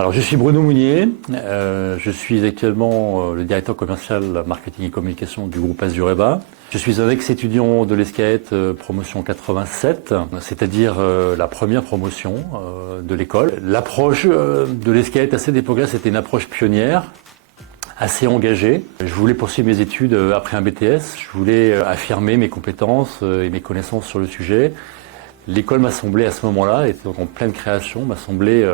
Alors je suis Bruno Mounier, je suis actuellement le directeur commercial marketing et communication du groupe Azureba. Je suis un ex-étudiant de l'ESCAET promotion 87, c'est-à-dire la première promotion de l'école. L'approche de l'ESCAET à cette époque-là, c'était une approche pionnière, assez engagée. Je voulais poursuivre mes études après un BTS, je voulais affirmer mes compétences et mes connaissances sur le sujet. L'école m'a semblé à ce moment-là, était donc en pleine création, m'a semblé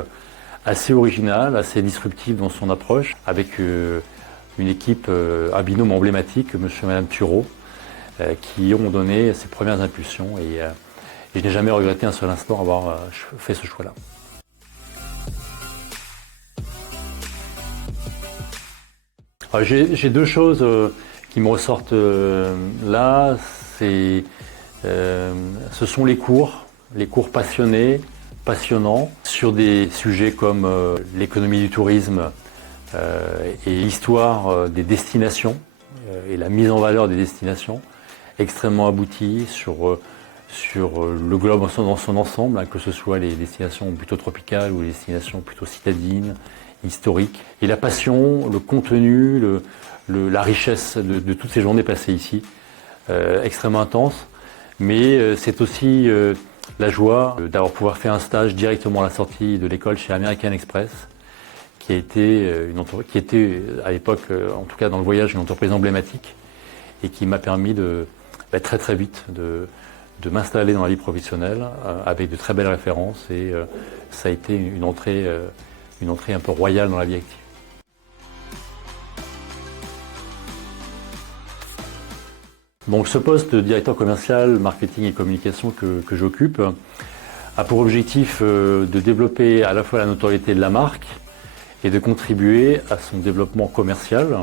assez original, assez disruptif dans son approche, avec une équipe, un binôme emblématique, monsieur et madame Thureau, qui ont donné ses premières impulsions et je n'ai jamais regretté un seul instant avoir fait ce choix-là. J'ai deux choses qui me ressortent là, ce sont les cours passionnés, passionnant sur des sujets comme l'économie du tourisme et l'histoire des destinations et la mise en valeur des destinations, extrêmement aboutie sur le globe dans son ensemble, hein, que ce soit les destinations plutôt tropicales ou les destinations plutôt citadines, historiques. Et la passion, le contenu, la richesse de toutes ces journées passées ici, extrêmement intense, mais c'est aussi la joie d'avoir pouvoir faire un stage directement à la sortie de l'école chez American Express, qui était à l'époque, en tout cas dans le voyage, une entreprise emblématique et qui m'a permis très très vite de m'installer dans la vie professionnelle avec de très belles références et ça a été une entrée un peu royale dans la vie active. Donc ce poste de directeur commercial, marketing et communication que j'occupe a pour objectif de développer à la fois la notoriété de la marque et de contribuer à son développement commercial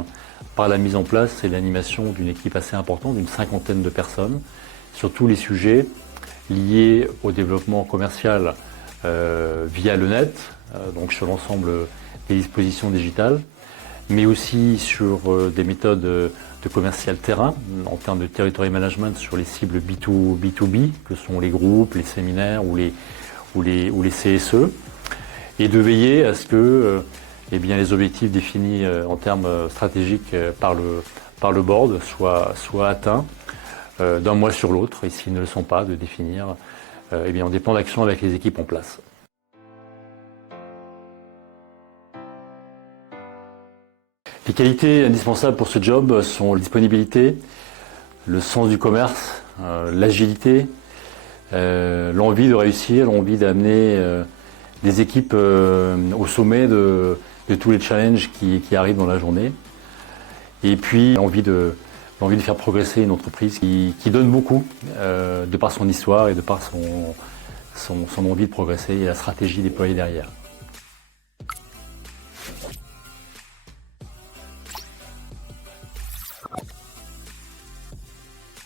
par la mise en place et l'animation d'une équipe assez importante, d'une 50aine de personnes, sur tous les sujets liés au développement commercial via le net, donc sur l'ensemble des dispositions digitales, mais aussi sur des méthodes de commercial terrain, en termes de territory management sur les cibles B2B, que sont les groupes, les séminaires ou les CSE, et de veiller à ce que les objectifs définis en termes stratégiques par le board soient atteints d'un mois sur l'autre, et s'ils ne le sont pas, de définir des plans d'action avec les équipes en place. Les qualités indispensables pour ce job sont la disponibilité, le sens du commerce, l'agilité, l'envie de réussir, l'envie d'amener des équipes au sommet de tous les challenges qui arrivent dans la journée. Et puis l'envie de faire progresser une entreprise qui donne beaucoup de par son histoire et de par son envie de progresser et la stratégie déployée derrière.